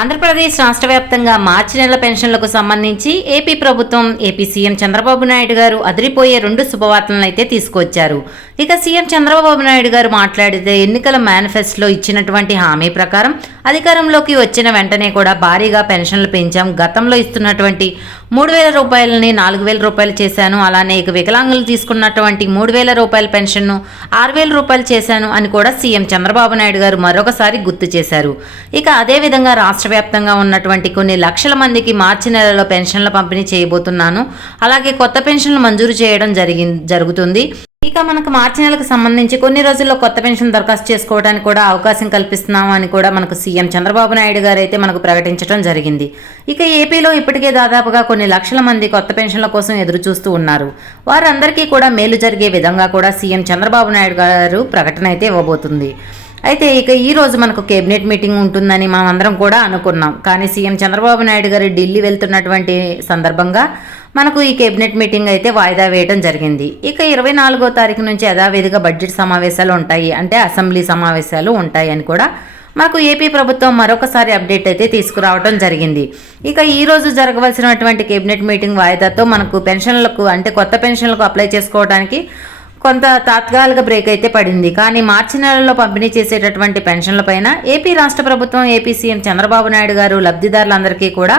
ఆంధ్రప్రదేశ్ రాష్ట్ర వ్యాప్తంగా మార్చి నెల పెన్షన్లకు సంబంధించి ఏపీ ప్రభుత్వం ఏపీ సీఎం చంద్రబాబు నాయుడు గారు అదిరిపోయే 2 శుభవార్తలను అయితే తీసుకొచ్చారు. ఇక సీఎం చంద్రబాబు నాయుడు గారు మాట్లాడితే ఎన్నికల మేనిఫెస్టోలో ఇచ్చినటువంటి హామీ ప్రకారం అధికారంలోకి వచ్చిన వెంటనే కూడా భారీగా పెన్షన్లు పెంచాం. గతంలో ఇస్తున్నటువంటి 3,000 రూపాయలని 4,000 రూపాయలు చేశాను. అలానే ఇక వికలాంగులు తీసుకున్నటువంటి 3,000 రూపాయల పెన్షన్ను 6,000 రూపాయలు చేశాను అని కూడా సీఎం చంద్రబాబు నాయుడు గారు మరొకసారి గుర్తు చేశారు. ఇక అదేవిధంగా రాష్ట్ర వ్యాప్తంగా ఉన్నటువంటి కొన్ని లక్షల మందికి మార్చి నెలలో పెన్షన్ల పంపిణీ చేయబోతున్నాను. అలాగే కొత్త పెన్షన్లు మంజూరు చేయడం జరుగుతుంది. ఇక మనకు మార్చి నెలకు సంబంధించి కొన్ని రోజుల్లో కొత్త పెన్షన్ దరఖాస్తు చేసుకోవడానికి కూడా అవకాశం కల్పిస్తున్నాము అని కూడా మనకు సీఎం చంద్రబాబు నాయుడు గారు అయితే మనకు ప్రకటించడం జరిగింది. ఇక ఏపీలో ఇప్పటికే దాదాపుగా కొన్ని లక్షల మంది కొత్త పెన్షన్ల కోసం ఎదురు చూస్తూ ఉన్నారు. వారందరికీ కూడా మేలు జరిగే విధంగా కూడా సీఎం చంద్రబాబు నాయుడు గారు ప్రకటన అయితే ఇవ్వబోతుంది. అయితే ఇక ఈ రోజు మనకు కేబినెట్ మీటింగ్ ఉంటుందని మనం అందరం కూడా అనుకున్నాం. కానీ సీఎం చంద్రబాబు నాయుడు గారు ఢిల్లీ వెళ్తున్నటువంటి సందర్భంగా మనకు ఈ కేబినెట్ మీటింగ్ అయితే వాయిదా వేయడం జరిగింది. ఇక 24వ తారీఖు నుంచి యథావిధిగా బడ్జెట్ సమావేశాలు ఉంటాయి, అంటే అసెంబ్లీ సమావేశాలు ఉంటాయి అని కూడా మనకు ఏపీ ప్రభుత్వం మరొకసారి అప్డేట్ అయితే తీసుకురావడం జరిగింది. ఇక ఈ రోజు జరగవలసినటువంటి కేబినెట్ మీటింగ్ వాయిదాతో మనకు పెన్షన్లకు, అంటే కొత్త పెన్షన్లకు అప్లై చేసుకోవడానికి కొంత తాత్కాలిక బ్రేక్ అయితే పడింది. కానీ మార్చి నెలలో పంపిణీ చేసేటటువంటి పెన్షన్లపైన ఏపీ రాష్ట్ర ప్రభుత్వం, ఏపీ సీఎం చంద్రబాబు నాయుడు గారు లబ్ధిదారులందరికీ కూడా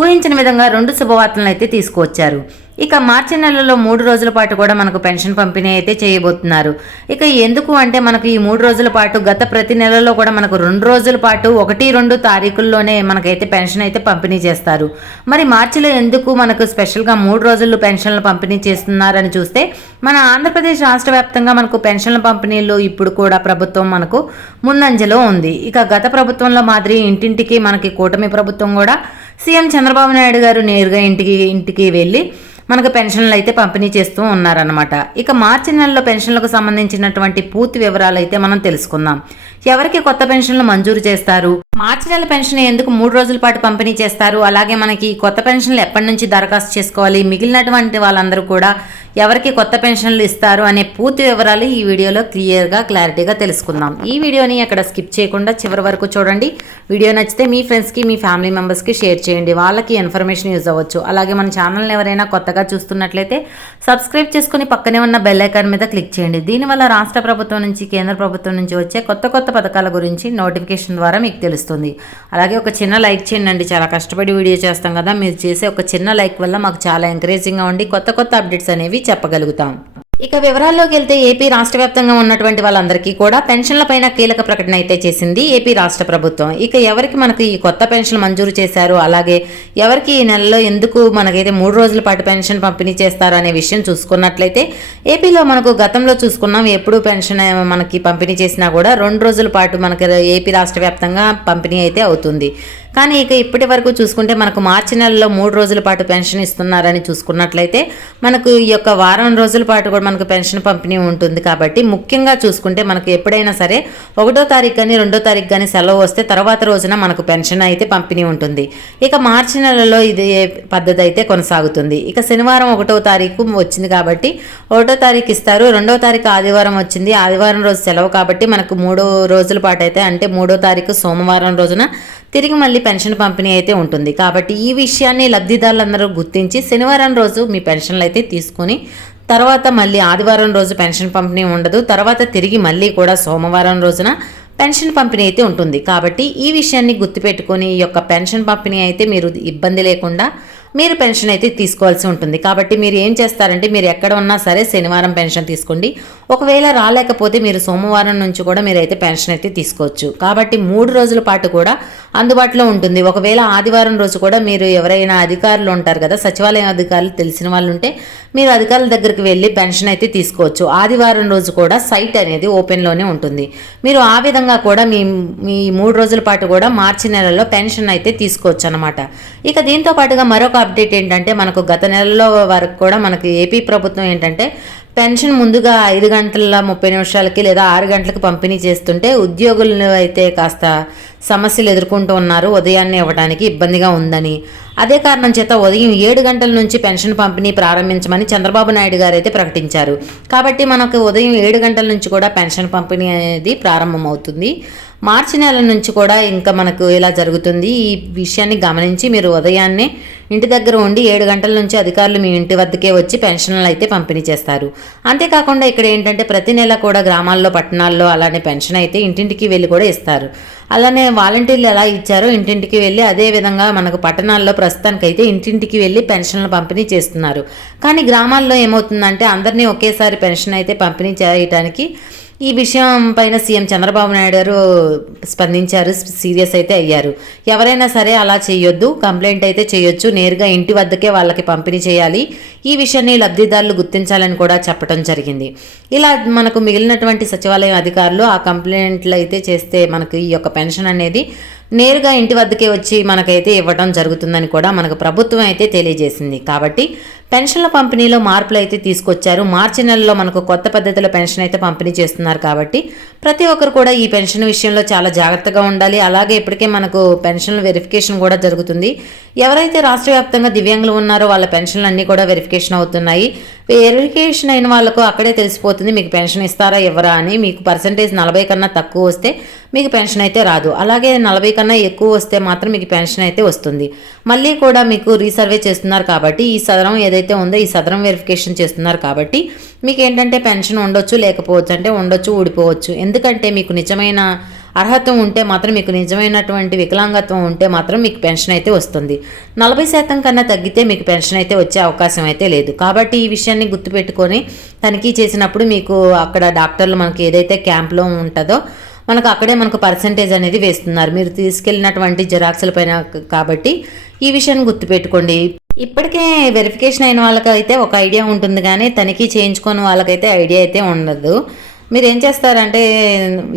ఊహించిన విధంగా 2 శుభవార్తలను అయితే తీసుకువచ్చారు. ఇక మార్చి నెలలో 3 రోజుల పాటు కూడా మనకు పెన్షన్ పంపిణీ అయితే చేయబోతున్నారు. ఇక ఎందుకు అంటే మనకు ఈ 3 రోజుల పాటు గత ప్రతి నెలలో కూడా మనకు 2 రోజుల పాటు 1-2 తారీఖుల్లోనే మనకైతే పెన్షన్ అయితే పంపిణీ చేస్తారు. మరి మార్చిలో ఎందుకు మనకు స్పెషల్గా 3 రోజుల్లో పెన్షన్లు పంపిణీ చేస్తున్నారని చూస్తే మన ఆంధ్రప్రదేశ్ రాష్ట్ర వ్యాప్తంగా మనకు పెన్షన్ల పంపిణీలో ఇప్పుడు కూడా ప్రభుత్వం మనకు ముందంజలో ఉంది. ఇక గత ప్రభుత్వంలో మాదిరి ఇంటింటికి మనకి కూటమి ప్రభుత్వం కూడా సీఎం చంద్రబాబు నాయుడు గారు నేరుగా ఇంటికి వెళ్ళి మనకు పెన్షన్లు అయితే పంపిణీ చేస్తూ ఉన్నారన్నమాట. ఇక మార్చి నెలలో పెన్షన్లకు సంబంధించినటువంటి పూర్తి వివరాలు అయితే మనం తెలుసుకుందాం. ఎవరికి కొత్త పెన్షన్లు మంజూరు చేస్తారు, మార్చి నెల పెన్షన్ ఎందుకు 3 రోజుల పాటు పంపిణీ చేస్తారు, అలాగే మనకి కొత్త పెన్షన్లు ఎప్పటి నుంచి దరఖాస్తు చేసుకోవాలి, మిగిలినటువంటి వాళ్ళందరూ కూడా ఎవరికి కొత్త పెన్షన్లు ఇస్తారు అనే పూర్తి వివరాలు ఈ వీడియోలో క్లారిటీగా తెలుసుకుందాం. ఈ వీడియోని అక్కడ స్కిప్ చేయకుండా చివరి వరకు చూడండి. వీడియో నచ్చితే మీ ఫ్రెండ్స్కి, మీ ఫ్యామిలీ మెంబర్స్కి షేర్ చేయండి, వాళ్ళకి ఇన్ఫర్మేషన్ యూజ్ అవ్వచ్చు. అలాగే మన ఛానల్ని ఎవరైనా కొత్తగా చూస్తున్నట్లయితే సబ్స్క్రైబ్ చేసుకుని పక్కనే ఉన్న బెల్ ఐకాన్ మీద క్లిక్ చేయండి. దీనివల్ల రాష్ట్ర ప్రభుత్వం నుంచి, కేంద్ర ప్రభుత్వం నుంచి వచ్చే కొత్త పథకాల గురించి నోటిఫికేషన్ ద్వారా మీకు తెలుస్తుంది. అలాగే ఒక చిన్న లైక్ చేయండి. చాలా కష్టపడి వీడియో చేస్తాం కదా, మీరు చేసే ఒక చిన్న లైక్ వల్ల మాకు చాలా ఎంకరేజింగ్గా ఉండి కొత్త అప్డేట్స్ అనేవి చెప్పగలుగుతాం. ఇక వివరాల్లోకి వెళ్తే ఏపీ రాష్ట్ర వ్యాప్తంగా ఉన్నటువంటి వాళ్ళందరికీ కూడా పెన్షన్ల పైన కీలక ప్రకటన అయితే చేసింది ఏపీ రాష్ట్ర ప్రభుత్వం. ఇక ఎవరికి మనకు ఈ కొత్త పెన్షన్ మంజూరు చేశారు, అలాగే ఎవరికి ఈ నెలలో ఎందుకు మనకైతే 3 రోజుల పాటు పెన్షన్ పంపిణీ చేస్తారు అనే విషయం చూసుకున్నట్లయితే ఏపీలో మనకు గతంలో చూసుకున్నాం, ఎప్పుడు పెన్షన్ మనకి పంపిణీ చేసినా కూడా 2 రోజుల పాటు మనకి ఏపీ రాష్ట్ర వ్యాప్తంగా పంపిణీ అయితే అవుతుంది. కానీ ఇక ఇప్పటి వరకు చూసుకుంటే మనకు మార్చి నెలలో 3 రోజుల పాటు పెన్షన్ ఇస్తున్నారని చూసుకున్నట్లయితే మనకు ఈ యొక్క వారం రోజుల పాటు కూడా మనకు పెన్షన్ పంపిణీ ఉంటుంది. కాబట్టి ముఖ్యంగా చూసుకుంటే మనకు ఎప్పుడైనా సరే 1వ తారీఖు కానీ 2వ తారీఖు కానీ సెలవు వస్తే తర్వాత రోజున మనకు పెన్షన్ అయితే పంపిణీ ఉంటుంది. ఇక మార్చి నెలలో ఇదే పద్ధతి అయితే కొనసాగుతుంది. ఇక శనివారం 1వ తారీఖు వచ్చింది కాబట్టి 1వ తారీఖు ఇస్తారు, 2వ తారీఖు ఆదివారం వచ్చింది, ఆదివారం రోజు సెలవు కాబట్టి మనకు 3 రోజుల పాటు అయితే, అంటే 3వ తారీఖు సోమవారం రోజున తిరిగి మళ్ళీ పెన్షన్ పంపిణీ అయితే ఉంటుంది. కాబట్టి ఈ విషయాన్ని లబ్ధిదారులందరూ గుర్తించి శనివారం రోజు మీ పెన్షన్లు అయితే తీసుకొని తర్వాత మళ్ళీ ఆదివారం రోజు పెన్షన్ పంపిణీ ఉండదు, తర్వాత తిరిగి మళ్ళీ కూడా సోమవారం రోజున పెన్షన్ పంపిణీ అయితే ఉంటుంది. కాబట్టి ఈ విషయాన్ని గుర్తుపెట్టుకొని ఈ యొక్క పెన్షన్ పంపిణీ అయితే మీరు ఇబ్బంది లేకుండా మీరు పెన్షన్ అయితే తీసుకోవాల్సి ఉంటుంది. కాబట్టి మీరు ఏం చేస్తారంటే, మీరు ఎక్కడ ఉన్నా సరే శనివారం పెన్షన్ తీసుకోండి. ఒకవేళ రాలేకపోతే మీరు సోమవారం నుంచి కూడా మీరైతే పెన్షన్ అయితే తీసుకోవచ్చు. కాబట్టి 3 రోజుల పాటు కూడా అందుబాటులో ఉంటుంది. ఒకవేళ ఆదివారం రోజు కూడా మీరు ఎవరైనా అధికారులు ఉంటారు కదా, సచివాలయం అధికారులు తెలిసిన వాళ్ళు ఉంటే మీరు అధికారుల దగ్గరికి వెళ్ళి పెన్షన్ అయితే తీసుకోవచ్చు. ఆదివారం రోజు కూడా సైట్ అనేది ఓపెన్లోనే ఉంటుంది. మీరు ఆ విధంగా కూడా మీ 3 రోజుల పాటు కూడా మార్చి నెలలో పెన్షన్ అయితే తీసుకోవచ్చు అన్నమాట. ఇక దీంతో పాటుగా మరొక అప్డేట్ ఏంటంటే, మనకు గత నెలలో వరకు కూడా మనకి ఏపీ ప్రభుత్వం ఏంటంటే పెన్షన్ ముందుగా 5 గంటల 30 నిమిషాలకి లేదా 6 గంటలకు పంపిణీ చేస్తుంటే ఉద్యోగులను అయితే కాస్త సమస్యలు ఎదుర్కొంటూ ఉన్నారు. ఉదయాన్నే ఇవ్వడానికి ఇబ్బందిగా ఉందని, అదే కారణం చేత ఉదయం 7 గంటల నుంచి పెన్షన్ పంపిణీ ప్రారంభించమని చంద్రబాబు నాయుడు గారు అయితే ప్రకటించారు. కాబట్టి మనకు ఉదయం 7 గంటల నుంచి కూడా పెన్షన్ పంపిణీ అనేది ప్రారంభమవుతుంది. మార్చి నెల నుంచి కూడా ఇంకా మనకు ఇలా జరుగుతుంది. ఈ విషయాన్ని గమనించి మీరు ఉదయాన్నే ఇంటి దగ్గర ఉండి 7 గంటల నుంచి అధికారులు మీ ఇంటి వద్దకే వచ్చి పెన్షన్లు అయితే పంపిణీ చేస్తారు. అంతేకాకుండా ఇక్కడ ఏంటంటే ప్రతి నెల కూడా గ్రామాల్లో పట్టణాల్లో అలానే పెన్షన్ అయితే ఇంటింటికి వెళ్ళి కూడా ఇస్తారు. అలానే వాలంటీర్లు ఎలా ఇచ్చారో ఇంటింటికి వెళ్ళి అదే విధంగా మనకు పట్టణాల్లో ప్రస్తుతానికైతే ఇంటింటికి వెళ్ళి పెన్షన్లు పంపిణీ చేస్తున్నారు. కానీ గ్రామాల్లో ఏమవుతుందంటే అందరినీ ఒకేసారి పెన్షన్ అయితే పంపిణీ చేయడానికి ఈ విషయం పైన సీఎం చంద్రబాబు నాయుడు గారు స్పందించారు, సీరియస్ అయితే అయ్యారు. ఎవరైనా సరే అలా చేయొద్దు, కంప్లైంట్ అయితే చేయొచ్చు, నేరుగా ఇంటి వద్దకే వాళ్ళకి పంపిణీ చేయాలి, ఈ విషయాన్ని లబ్ధిదారులు గుర్తించాలని కూడా చెప్పడం జరిగింది. ఇలా మనకు మిగిలినటువంటి సచివాలయం అధికారులు ఆ కంప్లైంట్లు అయితే చేస్తే మనకు ఈ యొక్క పెన్షన్ అనేది నేరుగా ఇంటి వద్దకే వచ్చి మనకైతే ఇవ్వడం జరుగుతుందని కూడా మనకు ప్రభుత్వం అయితే తెలియజేసింది. కాబట్టి పెన్షన్ల పంపిణీలో మార్పులు అయితే తీసుకొచ్చారు. మార్చి నెలలో మనకు కొత్త పద్ధతిలో పెన్షన్ అయితే పంపిణీ చేస్తున్నారు. కాబట్టి ప్రతి ఒక్కరు కూడా ఈ పెన్షన్ విషయంలో చాలా జాగ్రత్తగా ఉండాలి. అలాగే ఇప్పటికే మనకు పెన్షన్ల వెరిఫికేషన్ కూడా జరుగుతుంది. ఎవరైతే రాష్ట్ర వ్యాప్తంగా దివ్యాంగులు ఉన్నారో వాళ్ళ పెన్షన్లు అన్నీ కూడా వెరిఫికేషన్ అవుతున్నాయి. వెరిఫికేషన్ అయిన వాళ్ళకు అక్కడే తెలిసిపోతుంది మీకు పెన్షన్ ఇస్తారా ఇవ్వరా అని. మీకు పర్సంటేజ్ 40 కన్నా తక్కువ వస్తే మీకు పెన్షన్ అయితే రాదు. అలాగే 40 కన్నా ఎక్కువ వస్తే మాత్రం మీకు పెన్షన్ అయితే వస్తుంది. మళ్ళీ కూడా మీకు రీసర్వే చేస్తున్నారు కాబట్టి ఈ సదరం ఏదైతే ఉందో ఈ సదరం వెరిఫికేషన్ చేస్తున్నారు కాబట్టి మీకు ఏంటంటే పెన్షన్ ఉండొచ్చు, లేకపోవచ్చు, అంటే ఉండొచ్చు, ఊడిపోవచ్చు. ఎందుకంటే మీకు నిజమైన అర్హత ఉంటే మాత్రం, మీకు నిజమైనటువంటి వికలాంగత్వం ఉంటే మాత్రం మీకు పెన్షన్ అయితే వస్తుంది. 40% కన్నా తగ్గితే మీకు పెన్షన్ అయితే వచ్చే అవకాశం అయితే లేదు. కాబట్టి ఈ విషయాన్ని గుర్తుపెట్టుకొని తనిఖీ చేసినప్పుడు మీకు అక్కడ డాక్టర్లు మనకి ఏదైతే క్యాంప్లో ఉంటుందో మనకు అక్కడే మనకు పర్సంటేజ్ అనేది వేస్తున్నారు మీరు తీసుకెళ్ళినటువంటి జిరాక్సుల పైన. కాబట్టి ఈ విషయాన్ని గుర్తుపెట్టుకోండి. ఇప్పటికే వెరిఫికేషన్ అయిన వాళ్ళకైతే ఒక ఐడియా ఉంటుంది, కానీ తనిఖీ చేయించుకున్న వాళ్ళకైతే ఐడియా అయితే ఉండదు. మీరు ఏం చేస్తారంటే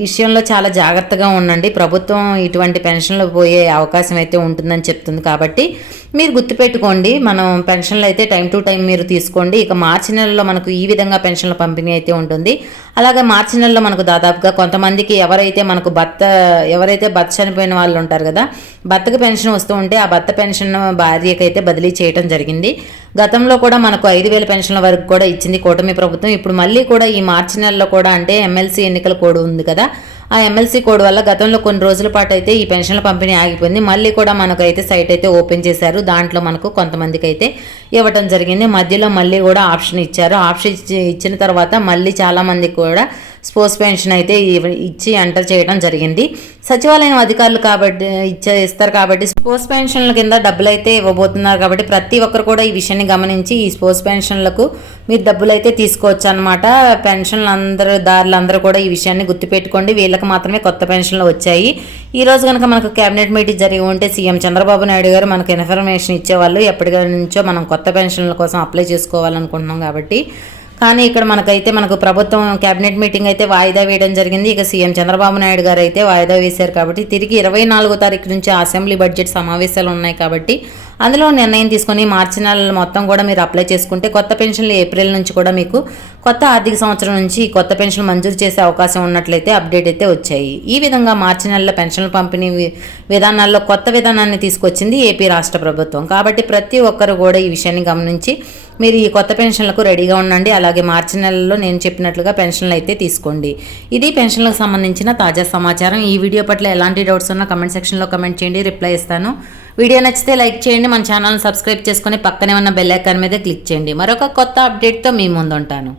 విషయంలో చాలా జాగ్రత్తగా ఉండండి. ప్రభుత్వం ఇటువంటి పెన్షన్లు పోయే అవకాశం అయితే ఉంటుందని చెప్తుంది. కాబట్టి మీరు గుర్తుపెట్టుకోండి, మనం పెన్షన్లు అయితే టైం టు టైం మీరు తీసుకోండి. ఇక మార్చి నెలలో మనకు ఈ విధంగా పెన్షన్ల పంపిణీ అయితే ఉంటుంది. అలాగే మార్చి నెలలో మనకు దాదాపుగా కొంతమందికి ఎవరైతే భర్త చనిపోయిన వాళ్ళు ఉంటారు కదా, భర్తకు పెన్షన్ వస్తూ ఉంటే ఆ భర్త పెన్షన్ భార్యకైతే బదిలీ చేయడం జరిగింది. గతంలో కూడా మనకు 5,000 పెన్షన్ల వరకు కూడా ఇచ్చింది కూటమి ప్రభుత్వం. ఇప్పుడు మళ్ళీ కూడా ఈ మార్చి నెలలో కూడా అంటే ఎమ్మెల్సీ ఎన్నికల కోడ్ ఉంది కదా, ఆ ఎమ్మెల్సీ కోడ్ వల్ల గతంలో కొన్ని రోజుల పాటు అయితే ఈ పెన్షన్ల పంపిణీ ఆగిపోయింది. మళ్ళీ కూడా మనకైతే సైట్ అయితే ఓపెన్ చేశారు. దాంట్లో మనకు కొంతమందికి అయితే ఇవ్వడం జరిగింది. మధ్యలో మళ్ళీ కూడా ఆప్షన్ ఇచ్చారు. ఆప్షన్ ఇచ్చిన తర్వాత మళ్ళీ చాలామందికి కూడా స్పోర్ట్స్ పెన్షన్ అయితే ఇచ్చి ఎంటర్ చేయడం జరిగింది. సచివాలయం అధికారులు కాబట్టి ఇస్తారు కాబట్టి స్పోర్ట్స్ పెన్షన్ల కింద డబ్బులు అయితే ఇవ్వబోతున్నారు. కాబట్టి ప్రతి ఒక్కరు కూడా ఈ విషయాన్ని గమనించి ఈ స్పోర్ట్స్ పెన్షన్లకు మీరు డబ్బులు అయితే తీసుకోవచ్చు అనమాట. దారులందరూ కూడా ఈ విషయాన్ని గుర్తుపెట్టుకోండి. వీళ్ళకి మాత్రమే కొత్త పెన్షన్లు వచ్చాయి. ఈ రోజు కనుక మనకు కేబినెట్ మీటింగ్ జరిగి ఉంటే సీఎం చంద్రబాబు నాయుడు గారు మనకు ఇన్ఫర్మేషన్ ఇచ్చేవాళ్ళు, ఎప్పటి నుంచో మనం కొత్త పెన్షన్ల కోసం అప్లై చేసుకోవాలనుకుంటున్నాం కాబట్టి. కానీ ఇక్కడ మనకు ప్రభుత్వం కేబినెట్ మీటింగ్ అయితే వాయిదా వేయడం జరిగింది. ఇక సీఎం చంద్రబాబు నాయుడు గారు అయితే వాయిదా వేశారు. కాబట్టి తిరిగి 24వ తారీఖు నుంచి అసెంబ్లీ బడ్జెట్ సమావేశాలు ఉన్నాయి. కాబట్టి అందులో నిర్ణయం తీసుకొని మార్చి నెల మొత్తం కూడా మీరు అప్లై చేసుకుంటే కొత్త పెన్షన్లు ఏప్రిల్ నుంచి కూడా మీకు కొత్త ఆర్థిక సంవత్సరం నుంచి కొత్త పెన్షన్లు మంజూరు చేసే అవకాశం ఉన్నట్లయితే అప్డేట్ అయితే వచ్చాయి. ఈ విధంగా మార్చి నెలలో పెన్షన్ల పంపిణీ విధానాల్లో కొత్త విధానాన్ని తీసుకొచ్చింది ఏపీ రాష్ట్ర ప్రభుత్వం. కాబట్టి ప్రతి ఒక్కరు కూడా ఈ విషయాన్ని గమనించి మీరు ఈ కొత్త పెన్షన్లకు రెడీగా ఉండండి. అలాగే మార్చి నెలలో నేను చెప్పినట్లుగా పెన్షన్లు అయితే తీసుకోండి. ఇది పెన్షన్లకు సంబంధించిన తాజా సమాచారం. ఈ వీడియో పట్ల ఎలాంటి డౌట్స్ ఉన్నా కమెంట్ సెక్షన్లో కమెంట్ చేయండి, రిప్లై ఇస్తాను. వీడియో నచ్చితే లైక్ చేయండి, మన ఛానల్ని సబ్స్క్రైబ్ చేసుకొని పక్కనే ఉన్న బెల్ ఐకాన్ మీద క్లిక్ చేయండి. మరొక కొత్త అప్డేట్తో మీ ముందు ఉంటాను.